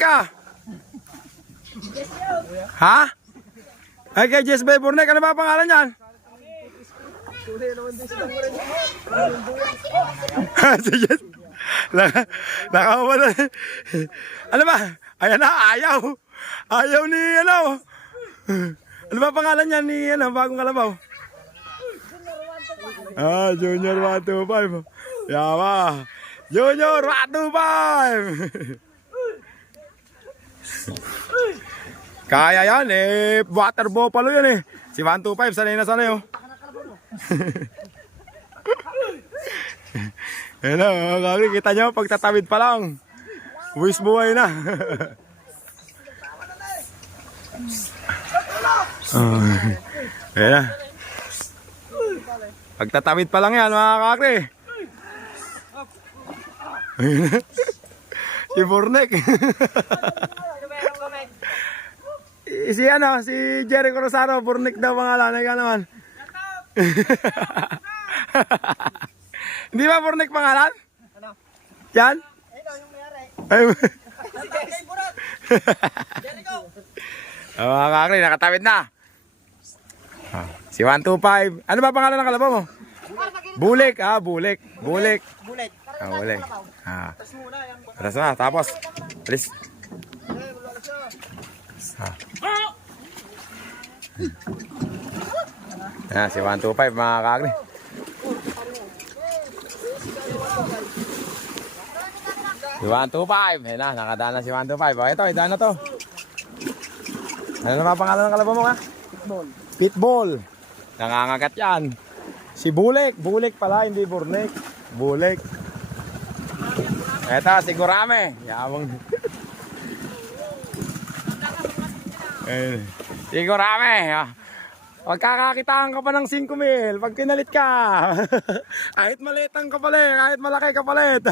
ka. Ha? Ay kay Jess Bay Burnek, ano ba pangalan niyan? si Jess. Naka, nakawala. ano ba? Ayan na, ayaw. Ayaw ni ano. Ano ba pangalan niya ni ano, bagong kalabaw? Ah, Junior 125. Yawa. Junior 125. Kaya yan eh. Water buffalo yan eh. Si 125 sanay na sanay oh. Ayan o, kami kita nyo pagtatawid pa lang. Buwis buhay na. oh. Ayan na. Pagtatawid pa lang yan mga na. si Burnek. si ano, si Jerry Rosaro, Burnek daw pangalan. Ika naman. Hindi ba Burnek pangalan? Ano? Yan? Ito yung mayari. Ay. Jericho. oh, mga kakri, nakatawid na. Ah, si 125. Ano ba pangalan ng kalabaw mo? Bulik, ah, bulik. Bulik. Bullet. Ah, bulik. Ah, Tapos na, tapos. Please. Ah. Ah, si 125 mga kakri. Si 125. Ayun na, nakadaan na si 125. O, ito, idaan na to. Ano na ba pangalan ng kalabaw mo ka? Football. Pitbull. Nangangagat yan. Si Bulek. Bulek pala, hindi Burnek. Bulek. Eto, si Gurame. Yamang. Ayun. Si Gurame. ah. Pagkakakitaan ka pa ng 5 mil, pag pinalit ka. kahit maliit ang kapalit, kahit malaki kapalit.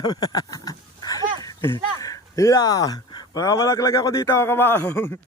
Hila. Baka malaglag ako dito, kabaong.